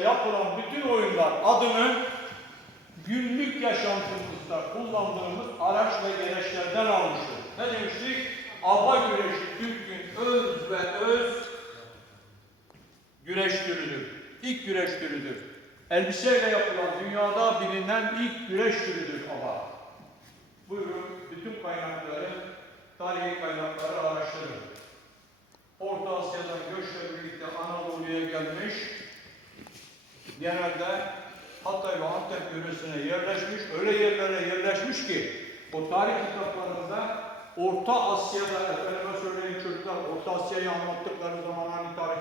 yapılan bütün oyunlar adını günlük yaşantımızda kullandığımız araç ve gereçlerden almıştır. Ne demiştik? Aba güreşi Türk'ün öz ve öz güreş türüdür. İlk güreş türüdür. Elbiseyle yapılan dünyada bilinen ilk güreş türüdür aba. Buyurun bütün kaynakları, tarihi kaynakları araştırın. Orta Asya'dan göçle birlikte Anadolu'ya gelmiş, genelde Hatay ve Antep yöresine yerleşmiş, öyle yerlere yerleşmiş ki o tarih kitaplarında Orta Asya'da, efendime söyleyin çocuklar, Orta Asya'yı anlattıkları zaman hani tarih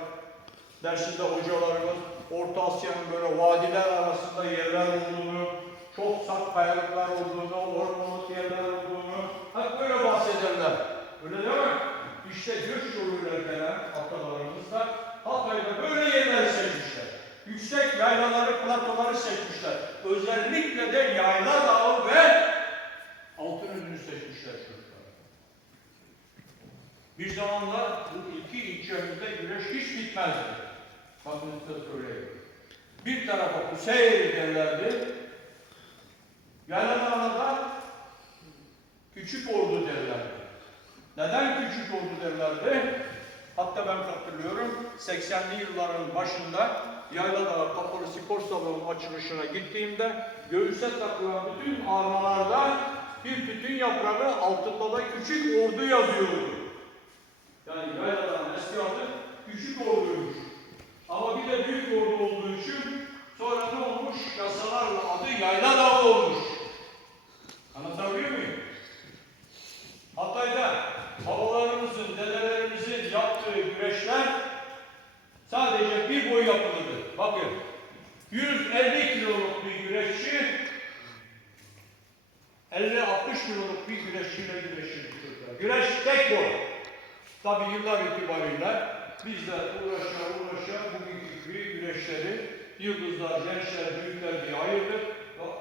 dersinde hocalarımız Orta Asya'nın böyle vadiler arasında yerler olduğunu, çok sert kayalıklar platoları seçmişler. Özellikle de Yayla Dağı ve Altınözü'nü seçmişler çocuklar. Bir zamanlar bu iki ilçemizde güreş hiç bitmezdi. Bakın size söyleyeyim. Bir tarafa Kuseyir derlerdi. Yaylalarına Küçük Ordu derlerdi. Neden Küçük Ordu derlerdi? Hatta ben hatırlıyorum 80'li yılların başında Yayladağ Kapalı Spor Salonu açılışına gittiğimde göğüse takılan bütün armalarda bir tütün yaprağı altında da Küçük Ordu yazıyordu. Yani Yayladağ'ın eski adı Küçük Ordu'ymuş. Ama bir de Büyük Ordu olduğu için sadece bir boy yapılırdı. Bakın 150 kiloluk bir güreşçi 50-60 kiloluk bir güreşçiyle güreşirdi çocuklar. Güreş tek boy. Tabi yıllar itibariyle biz de uğraşa uğraşa bugünkü gibi güreşleri yıldızlar, gençler, büyükler diye ayırdık.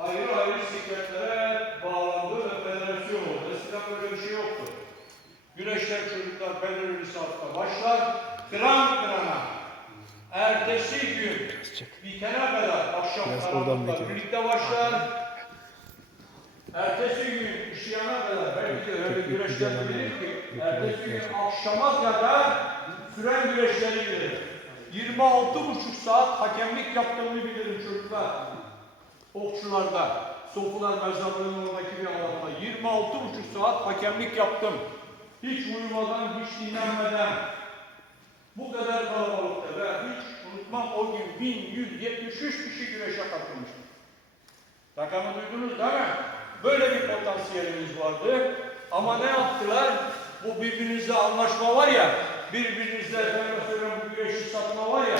Ayrı ayrı sikletlere bağlandı ve federasyon oldu. Eskiden böyle bir şey yoktu. Güreşler çocuklar belirli bir saatte başlar. Kıran kırana. Ertesi gün bitene kadar akşam video. birlikte başlar. Ertesi gün işyana kadar belki de öyle güreşler bilir ki ertesi gün akşama kadar süren güreşleri bilir. 26 buçuk saat hakemlik yaptığımı bilirim çocuklar. Okçularda, Sofular Mezarlığı'nın oradaki bir alanda 26 buçuk saat hakemlik yaptım. Hiç uyumadan, hiç dinlenmeden. Bu kadar kalabalıkta 1173 kişi güreşe katılmıştır. Rakamı duydunuz değil mi? Böyle bir potansiyelimiz vardı. Ama ne yaptılar? Bu birbirinizle anlaşma var ya, birbirinizle efendim söylüyorum bu güreşi satma var ya.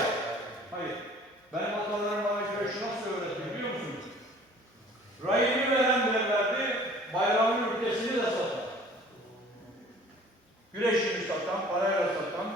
Hayır. Benim atalarım bana güreşi nasıl öğretti biliyor musunuz? Rayını veren bile verdi, bayrağının ülkesini de satan. Güreşini satan, parayla satan,